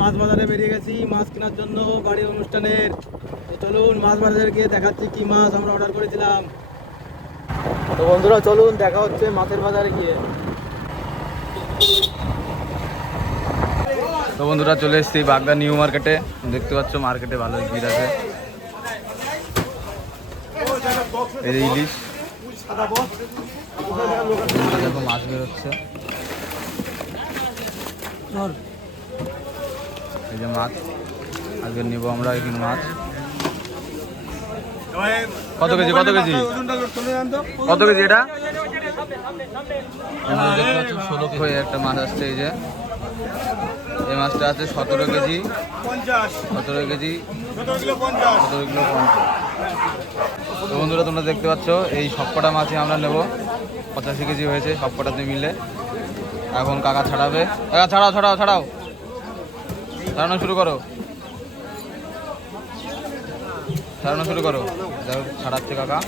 মাছ বাজারে বেরিয়ে গেছি মাছ কেনার জন্য বাড়ির অনুষ্ঠানের। তো চলুন মাছ বাজারে গিয়ে দেখাচ্ছি কি মাছ আমরা অর্ডার করেছিলাম। তো বন্ধুরা চলুন দেখা হচ্ছে মাছের বাজারে গিয়ে। তো বন্ধুরা চলে এসেছি বাগদা নিউ মার্কেটে। দেখতে পাচ্ছ মার্কেটে ভালো ভিড় আছে। এই ইলিশ। দেখো মাছ বেরোচ্ছে। এই যে মাছ। আজকে নিব আমরা এখানে মাছ। কত কেজি কত কেজি? কত কেজি এটা? দেখতে পাচ্ছ ষোলো কেজি। একটা মাছ আসছে এই যে। এই মাছটা আছে সতেরো কেজি। সতেরো কেজি। সতেরো কিলো পঞ্চাশ। তো বন্ধুরা তোমরা দেখতে পাচ্ছ এই সবকটা মাছই আমরা নেব। পঁচাশি কেজি হয়েছে সবকটাতে মিলে। এখন কাকা ছাড়াবে। কাকা ছাড়াও ছাড়াও ছাড়াও। ছাড়ানো শুরু করো। ছাড়ানো শুরু করো। দেখো ছাড়াচ্ছে কাকা।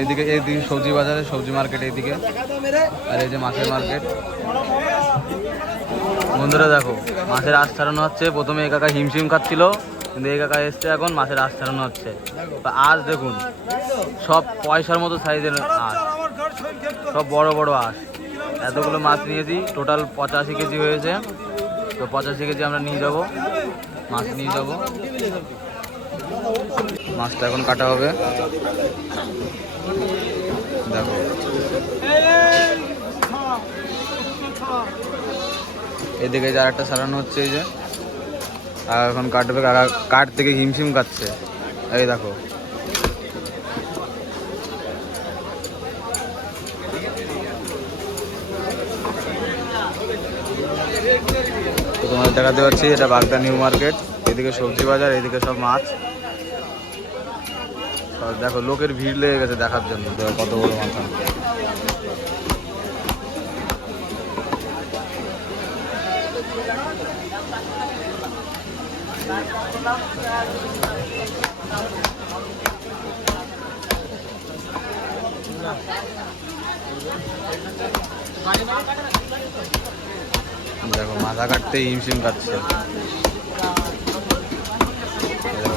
এইদিকে সবজি বাজারে, সবজি মার্কেট এইদিকে। আর এই যে মাছের মার্কেট বন্ধুরা দেখো, মাছের আশ ছাড়ানো হচ্ছে। প্রথমে এই কাকা হিমশিম খাচ্ছিল, কিন্তু এই কাকা এসছে এখন মাছের আশ ছাড়ানো হচ্ছে। আজ দেখুন, সব পয়সার মতো সাইজের আশ। সব বড় বড় আশ। এতগুলো মাছ নিয়েছি। টোটাল পঁচাশি কেজি হয়েছে। তো পঁচাশি কেজি আমরা নিয়ে যাব। মাছ নিয়ে যাব। মাছটা এখন কাটা হবে। দেখো। এদিকে যে আরেকটা সারানো হচ্ছে এই যে। আর এখন কাটবে কাঠ থেকে হিমশিম কাটছে। এই দেখো। দেখাতে পাচ্ছি এটা বাগদা নিউ মার্কেট। এদিকে সবজি বাজার, এদিকে সব মাছ। দেখো, লোকের ভিড় লেগে গেছে দেখার জন্য। কত বড় মাথা দেখো, মাথা কাটতে হিমশিম কাটছে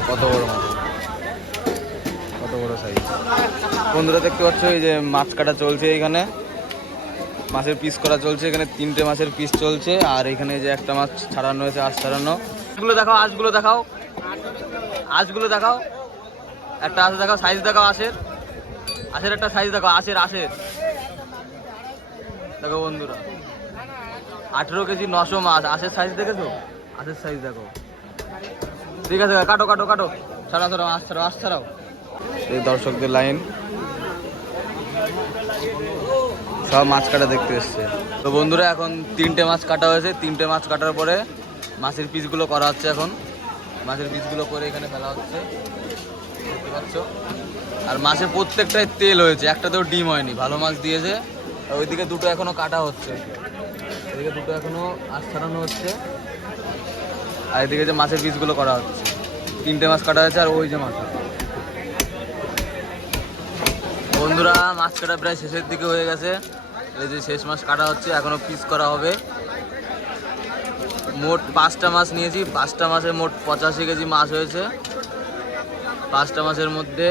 কত বড় মাথা। কত বড় সাইজ বন্ধুরা, দেখতে পাচ্ছ, এই যে মাছ কাটা চলছে এখানে। মাছের পিস করা চলছে এখানে, তিনটে মাছের পিস চলছে, আর এখানে যে একটা মাছ ছাড়ানো হয়েছে আজ ছাড়ানো। আজগুলো দেখাও আজগুলো দেখাও। আজগুলো দেখাও। একটা আশ দেখাও সাইজ দেখাও আশের। আশের একটা সাইজ দেখাও, আশের আশের। দেখো বন্ধুরা আঠেরো কেজি নশো মাছ। আশের সাইজ দেখেছ? আশের সাইজ দেখো। ঠিক আছে কাটো কাটো কাটো। ছাড়াও ছাড়াও আশ ছাড়াও আশ ছাড়াও। এই দর্শকদের লাইন। সব মাছ কাটা দেখতে এসছে। তো বন্ধুরা এখন তিনটে মাছ কাটা হয়েছে। তিনটে মাছ কাটার পরে মাছের পিসগুলো করা হচ্ছে এখন। মাছের পিসগুলো করে এখানে ফেলা হচ্ছে। দেখতে পাচ্ছ? আর মাছের প্রত্যেকটাই তেল হয়েছে। একটাতেও ডিম হয়নি। ভালো মাছ দিয়েছে। ওইদিকে দুটো এখনও কাটা হচ্ছে। এদিকে দুটো এখনও আশ ছাড়ানো হচ্ছে। আর এদিকে যে মাছের পিসগুলো করা হচ্ছে। তিনটে মাছ কাটা হয়েছে আর ওই যে মাছ। বন্ধুরা, মাছ কাটা প্রায় শেষের দিকে হয়ে গেছে। এই যে শেষ মাছ কাটা হচ্ছে, এখনও পিস করা হবে। মোট পাঁচটা মাছ নিয়েছি। পাঁচটা মাছের মোট পঁচাশি কেজি মাছ হয়েছে। পাঁচটা মাছের মধ্যে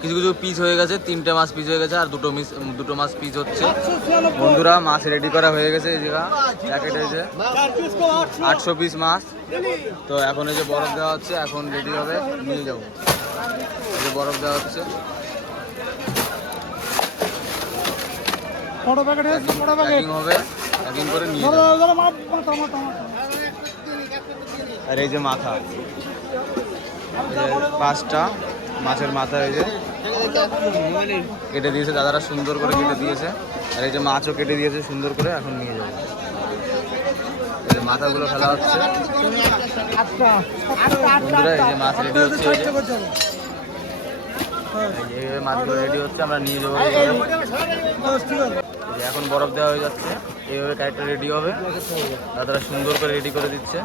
কিছু কিছু পিস হয়ে গেছে তিনটে মাছ পিস হয়ে গেছে আর দুটো মিস দুটো মাছ পিস হচ্ছে। বন্ধুরা মাছ রেডি করা হয়ে গেছে এই জায়গা প্যাকেট হয়েছে আটশো পিস মাছ। তো এখন এই যে বরফ দেওয়া হচ্ছে এখন রেডি হবে নিয়ে যাব। এই যে বরফ দেওয়া হচ্ছে। হবে প্যাকিং করে নিয়ে আর এই যে মাথা। পাঁচটা। মাছের মাথা যে। কেটে দিয়েছে, দাদারা সুন্দর করে কেটে দিয়েছে। আর এই যে মাছও কেটে দিয়েছে সুন্দর করে, এখন নিয়ে যাব। মাথাগুলো ফেলা হচ্ছে। বন্ধুরা, এই যে মাছ রেডি হচ্ছে এইভাবে মাছগুলো রেডি হচ্ছে, আমরা নিয়ে যাব এখন বরফ দেওয়া হয়ে যাচ্ছে। এইভাবে কারেক্টটা রেডি হবে। দাদারা সুন্দর করে রেডি করে দিচ্ছে।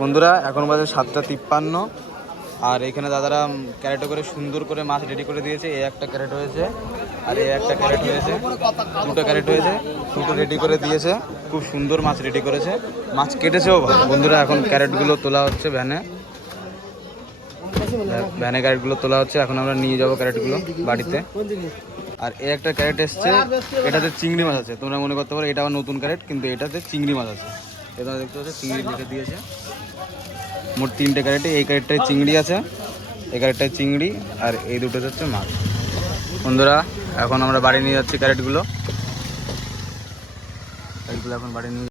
বন্ধুরা, এখন বাজে সাতটা তিপ্পান্ন। আর এখানে দাদারা ক্যারেটে করে সুন্দর করে মাছ রেডি করে দিয়েছে। এই একটা ক্যারেট হয়েছে আর এই একটা ক্যারেট হয়েছে। দুটো ক্যারেট হয়েছে, দুটো রেডি করে দিয়েছে। খুব সুন্দর মাছ রেডি করেছে। মাছ কেটেছেও। বন্ধুরা, এখন ক্যারেটগুলো তোলা হচ্ছে ভ্যানে। ভ্যানে ক্যারেটগুলো তোলা হচ্ছে। এখন আমরা নিয়ে যাব ক্যারেটগুলো বাড়িতে। আর এই একটা ক্যারেট এসছে। এটাতে চিংড়ি মাছ আছে। তোমরা মনে করতে পারো, এটা আবার নতুন ক্যারেট, কিন্তু এটাতে চিংড়ি মাছ আছে। এটা দেখতে পাচ্ছ চিংড়ি লিখে দিয়েছে। মোট তিনটে ক্যারেটে, এই ক্যারেটটায় চিংড়ি আছে, এই ক্যারেটটায় চিংড়ি, আর এই দুটো হচ্ছে মাছ। বন্ধুরা, এখন আমরা বাড়ি নিয়ে যাচ্ছি ক্যারেটগুলো। ক্যারেটগুলো এখন বাড়ি নিয়ে